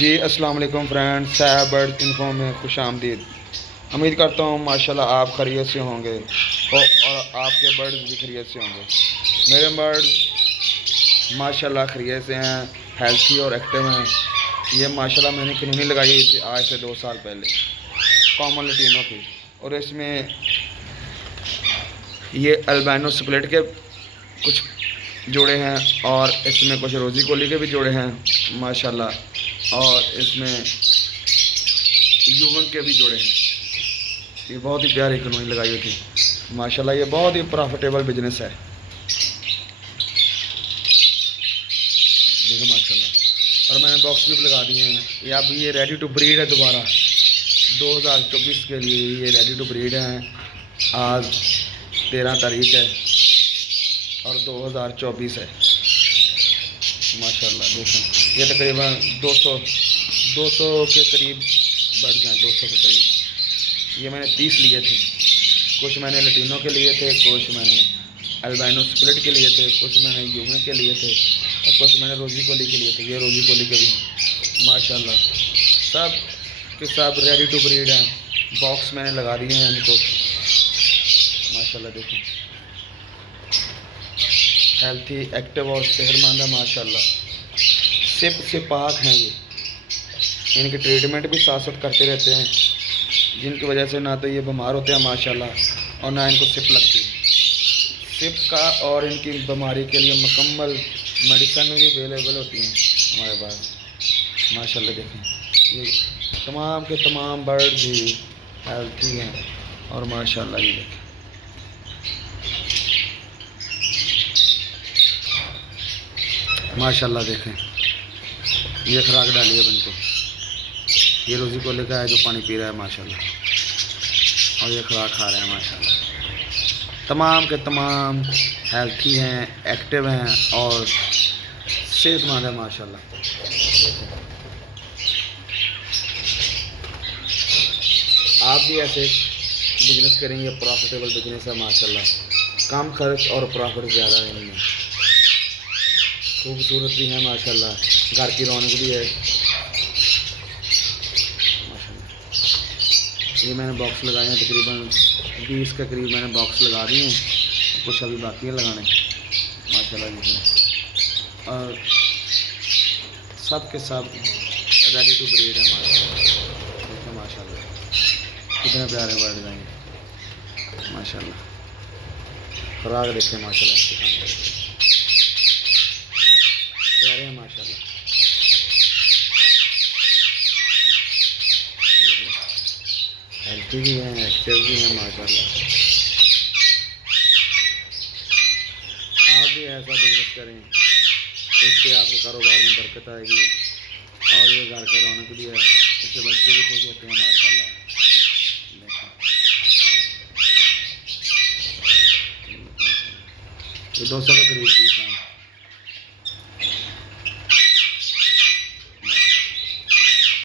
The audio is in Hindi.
जी अस्सलाम वालेकुम फ्रेंड्स, सैब बर्ड इन्फो में खुश आमदीद। उम्मीद करता हूँ माशाल्लाह आप खैरियत से होंगे और आपके बर्ड्स भी खैरियत से होंगे। मेरे बर्ड्स माशाल्लाह खैरियत से हैं, हेल्थी और एक्टिव हैं। ये माशाल्लाह मैंने किन्होंने लगाई हुई थी आज से 2 साल पहले, कॉमन लटीनों की। और इसमें ये अल्बानो स्प्लिट के कुछ जोड़े हैं और इसमें कुछ रोज़ी कोली के भी जोड़े हैं माशाल्लाह। और इसमें यूवन के भी जोड़े हैं। ये बहुत ही प्यारी कॉलोनी लगाई हुई थी माशाल्लाह। ये बहुत ही प्रॉफिटेबल बिजनेस है, देखो माशाल्लाह। और मैंने बॉक्स भी लगा दिए हैं। ये अब ये रेडी टू ब्रीड है दोबारा 2024 के लिए। ये रेडी टू ब्रीड हैं। आज 13 तारीख है और 2024 है माशाल्लाह। देखें ये तकरीबन 200 के करीब बढ़ जाए, 200 के करीब। ये मैंने 30 लिए थे। कुछ मैंने लटीनों के लिए थे, कुछ मैंने अल्बाइनो स्प्लिट के लिए थे, कुछ मैंने यूमे के लिए थे और कुछ मैंने रोज़ी कोली के लिए थे। ये रोज़ी कोली के भी हैं माशाल्लाह। सब के सब रेडी टू ब्रीड हैं। बॉक्स मैंने लगा दिए हैं इनको माशाल्लाह। देखें हेल्थी, एक्टिव और सेहतमंद है माशाल्लाह। सिप से पाक हैं ये। इनके ट्रीटमेंट भी साथ साथ करते रहते हैं, जिनकी वजह से ना तो ये बीमार होते हैं माशाल्लाह और ना इनको सिप लगती है। सिप का और इनकी बीमारी के लिए मुकम्मल मेडिसिन भी अवेलेबल होती हैं हमारे पास माशाल्लाह। देखें ये तमाम के तमाम बर्ड भी हेल्थी हैं और माशाल्लाह ये देखें माशाल्लाह। देखें ये खुराक डाली है इनको। ये रोज़ी को लेकर है जो पानी पी रहा है माशाल्लाह और ये खुराक खा रहे हैं माशाल्लाह। तमाम के तमाम हेल्थी हैं, एक्टिव हैं और सेहतमंद है माशाल्लाह। आप भी ऐसे बिजनेस करेंगे, प्रॉफिटेबल बिजनेस है माशाल्लाह। कम खर्च और प्रॉफिट ज़्यादा है इनमें। खूबसूरत भी है माशाल्लाह, घर की रौनक भी है माशाल्लाह। ये मैंने बॉक्स लगाए हैं, तकरीबन 20 के करीब मैंने बॉक्स लगा दिए हैं। कुछ अभी बाकी है लगाने माशाल्लाह जी। और सब के सब रेडी टू ब्रीड है माशाल्लाह। माशाल्लाह कितने प्यारे बर्ड हैं माशाल्लाह। खुराक देखें माशाल्लाह, प्यारे हैं माशाल्लाह। हेल्थी भी हैं, एक्टिव भी हैं माशाल्लाह। आप भी ऐसा बिजनेस करें, इससे आपके कारोबार में बरकत आएगी और ये घर का रौनक भी है। इससे बच्चे भी खुश होते हैं माशाल्लाह। ये 200 के करीब थी।